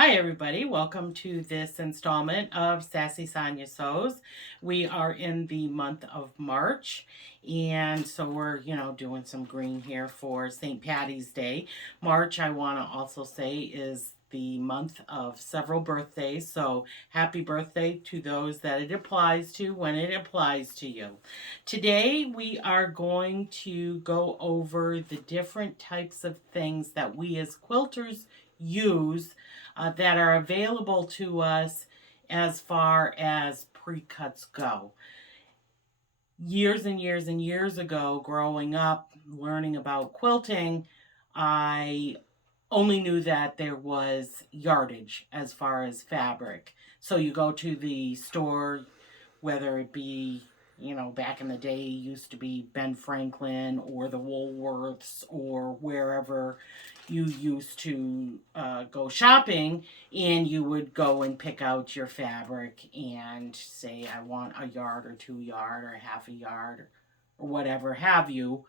Hi everybody, welcome to this installment of Sassy Sonya Sews. We are in the month of March, and so we're, doing some green here for St. Patty's Day. March, I want to also say, is the month of several birthdays, so happy birthday to those that it applies to when it applies to you. Today we are going to go over the different types of things that we as quilters use that are available to us as far as pre-cuts go. Years and years and years ago, growing up, learning about quilting, I only knew that there was yardage as far as fabric. So you go to the store, whether it be, back in the day, used to be Ben Franklin or the Woolworths or wherever you used to go shopping, and you would go and pick out your fabric and say, I want a yard or 2 yard or half a yard or whatever have you.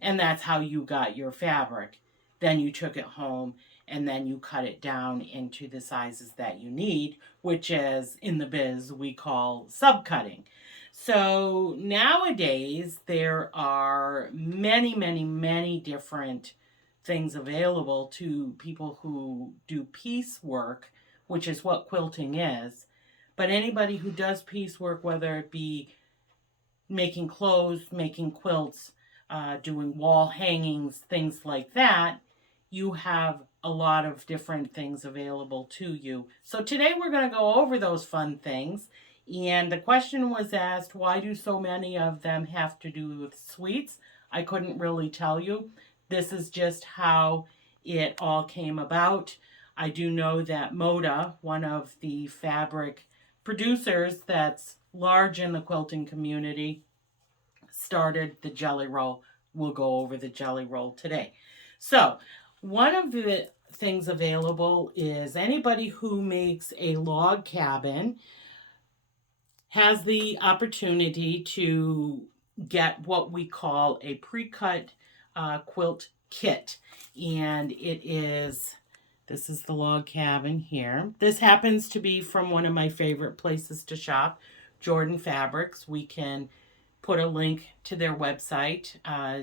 And that's how you got your fabric. Then you took it home and then you cut it down into the sizes that you need, which is in the biz we call subcutting. So nowadays there are many, many, many different things available to people who do piecework, which is what quilting is. But anybody who does piecework, whether it be making clothes, making quilts, doing wall hangings, things like that, you have a lot of different things available to you. So today we're going to go over those fun things. And the question was asked, why do so many of them have to do with sweets? I couldn't really tell you. This is just how it all came about. I do know that Moda, one of the fabric producers that's large in the quilting community, started the jelly roll. We'll go over the jelly roll today. So, one of the things available is anybody who makes a log cabin has the opportunity to get what we call a pre-cut quilt kit. And this is the log cabin here. This happens to be from one of my favorite places to shop, Jordan Fabrics. We can put a link to their website.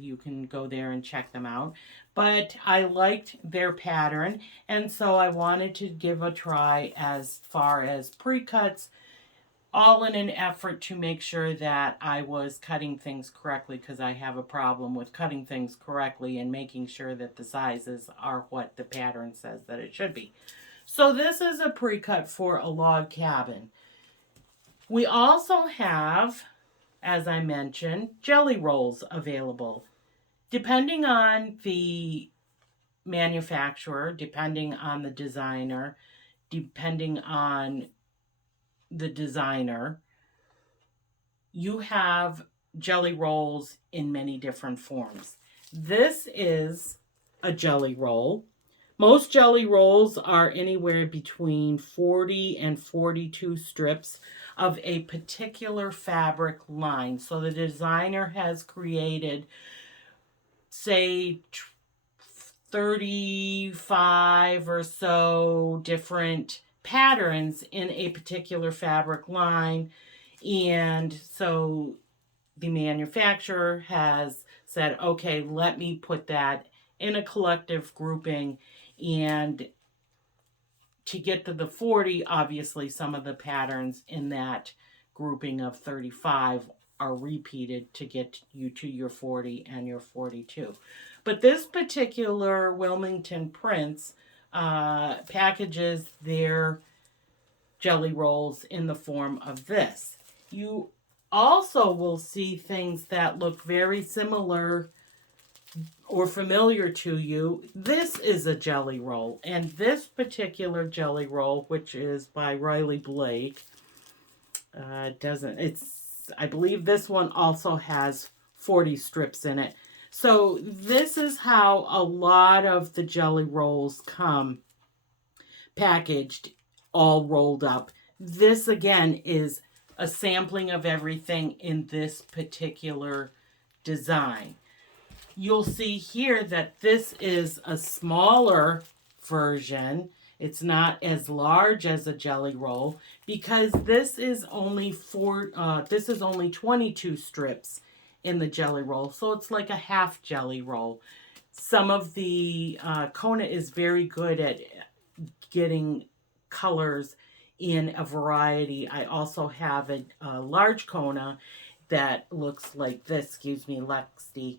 You can go there and check them out. But I liked their pattern, and so I wanted to give a try as far as pre-cuts, all in an effort to make sure that I was cutting things correctly, because I have a problem with cutting things correctly and making sure that the sizes are what the pattern says that it should be. So this is a pre-cut for a log cabin. We also have, as I mentioned, jelly rolls available. Depending on the manufacturer, depending on the designer, depending on the designer, you have jelly rolls in many different forms. This is a jelly roll. Most jelly rolls are anywhere between 40 and 42 strips of a particular fabric line. So the designer has created, say, 35 or so different patterns in a particular fabric line. And so the manufacturer has said, okay, let me put that in a collective grouping. And to get to the 40, obviously some of the patterns in that grouping of 35 are repeated to get you to your 40 and your 42. But this particular Wilmington Prints packages their jelly rolls in the form of this. You also will see things that look very similar or familiar to you. This is a jelly roll, and this particular jelly roll, which is by Riley Blake, I believe this one also has 40 strips in it. So this is how a lot of the jelly rolls come packaged, all rolled up. This again is a sampling of everything in this particular design. You'll see here that this is a smaller version. It's not as large as a jelly roll because this is only 22 strips in the jelly roll. So it's like a half jelly roll. Some of the Kona is very good at getting colors in a variety. I also have a large Kona that looks like this, excuse me, Lexi,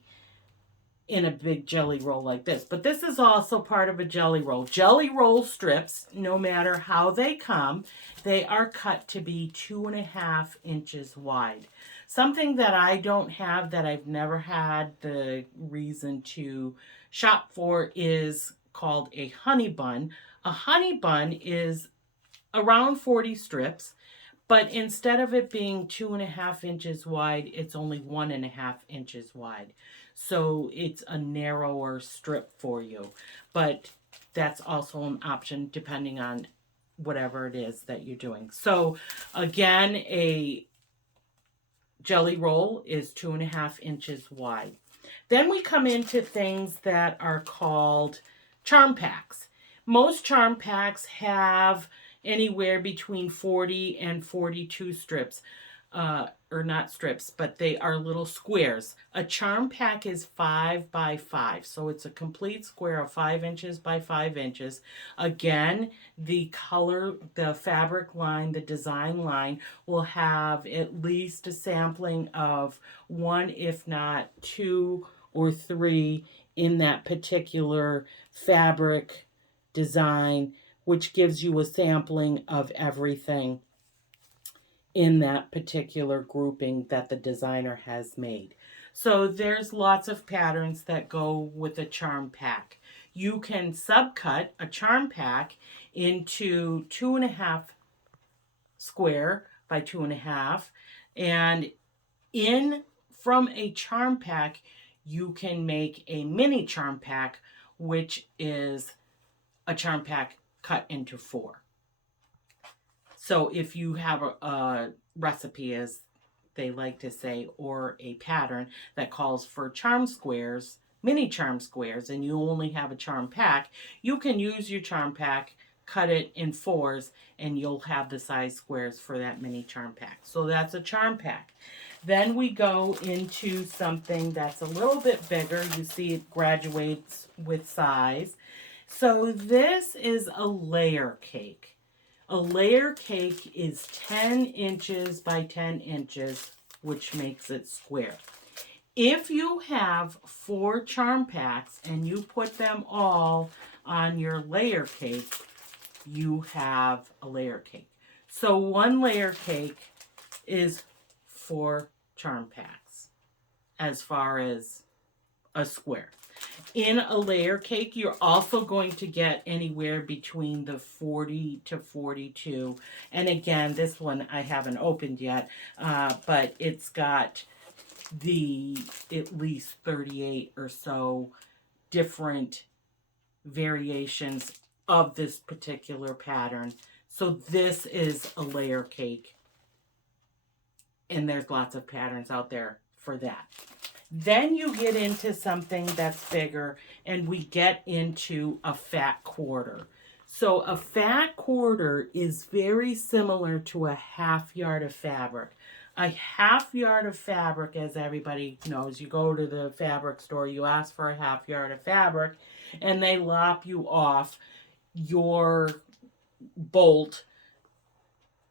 in a big jelly roll like this. But this is also part of a jelly roll. Jelly roll strips, no matter how they come, they are cut to be 2.5 inches wide. Something that I don't have, that I've never had the reason to shop for, is called a honey bun. A honey bun is around 40 strips, but instead of it being 2.5 inches wide, it's only 1.5 inches wide. So it's a narrower strip for you. But that's also an option depending on whatever it is that you're doing. So again, a jelly roll is 2.5 inches wide. Then we come into things that are called charm packs. Most charm packs have anywhere between 40 and 42 strips. Or not strips, but they are little squares. A charm pack is 5 by 5, so it's a complete square of 5 inches by 5 inches. Again, the color, the fabric line, the design line will have at least a sampling of 1, if not 2 or 3 in that particular fabric design, which gives you a sampling of everything in that particular grouping that the designer has made. So there's lots of patterns that go with a charm pack. You can subcut a charm pack into 2.5 square by 2.5, and from a charm pack you can make a mini charm pack, which is a charm pack cut into 4. So if you have a recipe, as they like to say, or a pattern that calls for charm squares, mini charm squares, and you only have a charm pack, you can use your charm pack, cut it in 4s, and you'll have the size squares for that mini charm pack. So that's a charm pack. Then we go into something that's a little bit bigger. You see it graduates with size. So this is a layer cake. A layer cake is 10 inches by 10 inches, which makes it square. If you have 4 charm packs and you put them all on your layer cake, you have a layer cake. So 1 layer cake is 4 charm packs as far as a square. In a layer cake, you're also going to get anywhere between the 40 to 42. And again, this one I haven't opened yet, but it's got at least 38 or so different variations of this particular pattern. So this is a layer cake, and there's lots of patterns out there for that. Then you get into something that's bigger, and we get into a fat quarter. So a fat quarter is very similar to a half yard of fabric. A half yard of fabric, as everybody knows, you go to the fabric store, you ask for a half yard of fabric, and they lop you off your bolt,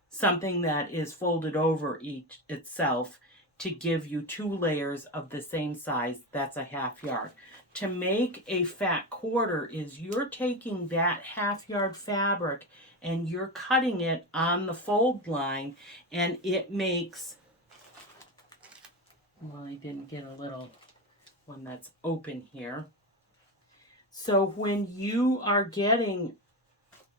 something that is folded over itself, to give you 2 layers of the same size. That's a half yard. To make a fat quarter is you're taking that half yard fabric and you're cutting it on the fold line, and it makes, well, I didn't get a little one that's open here. So when you are getting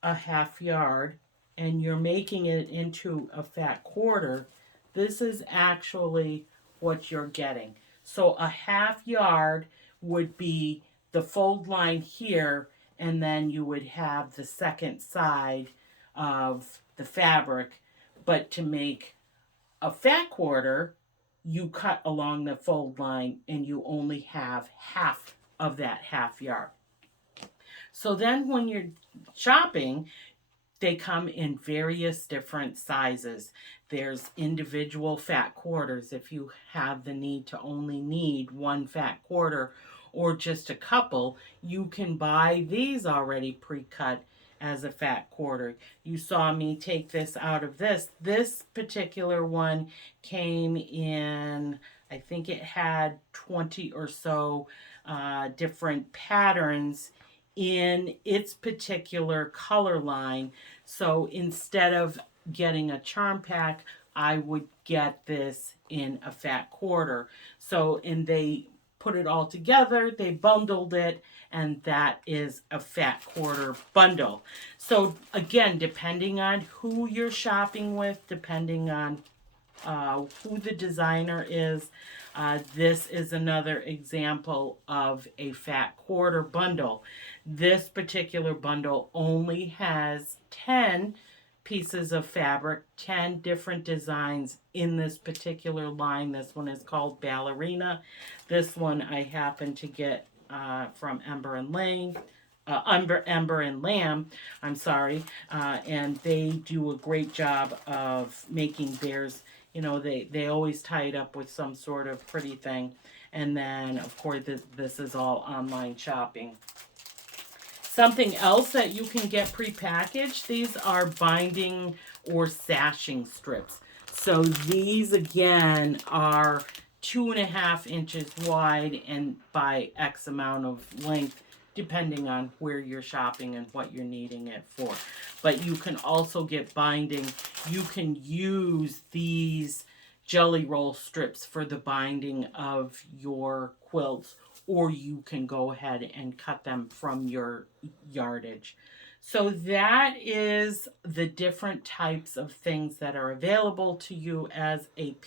a half yard and you're making it into a fat quarter, this is actually what you're getting. So a half yard would be the fold line here, and then you would have the second side of the fabric. But to make a fat quarter, you cut along the fold line and you only have half of that half yard. So then when you're shopping, they come in various different sizes. There's individual fat quarters if you have the need to only need one fat quarter or just a couple. You can buy these already pre-cut as a fat quarter. You saw me take this out of this. This particular one came in, I think it had 20 or so different patterns in its particular color line. So instead of getting a charm pack, I would get this in a fat quarter. So, and they put it all together, they bundled it, and that is a fat quarter bundle. So, again, depending on who you're shopping with, depending on who the designer is, this is another example of a fat quarter bundle. This particular bundle only has 10 pieces of fabric, 10 different designs in this particular line. This one is called Ballerina. This one I happen to get from Ember and Lane. Ember and Lamb, I'm sorry, and they do a great job of making theirs. You know, they always tie it up with some sort of pretty thing. And then, of course, this is all online shopping. Something else that you can get prepackaged, these are binding or sashing strips. So these, again, are 2.5 inches wide and by X amount of length, depending on where you're shopping and what you're needing it for. But you can also get binding. You can use these jelly roll strips for the binding of your quilts, or you can go ahead and cut them from your yardage. So that is the different types of things that are available to you as a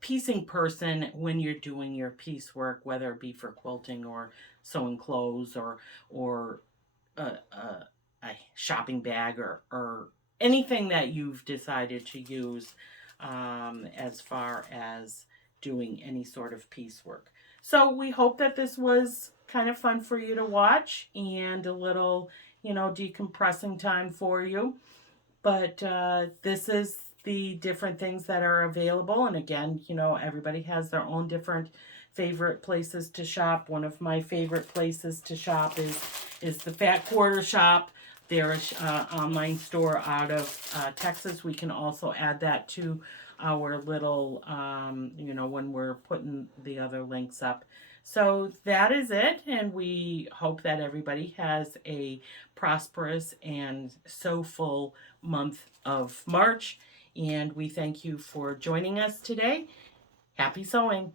piecing person when you're doing your piecework, whether it be for quilting or sewing clothes or a shopping bag or anything that you've decided to use as far as doing any sort of piecework. So we hope that this was kind of fun for you to watch and a little, decompressing time for you. But this is the different things that are available. And again, everybody has their own different favorite places to shop. One of my favorite places to shop is the Fat Quarter Shop. They're an online store out of Texas. We can also add that to our little, when we're putting the other links up. So that is it, and we hope that everybody has a prosperous and sewful month of March, and we thank you for joining us today. Happy sewing!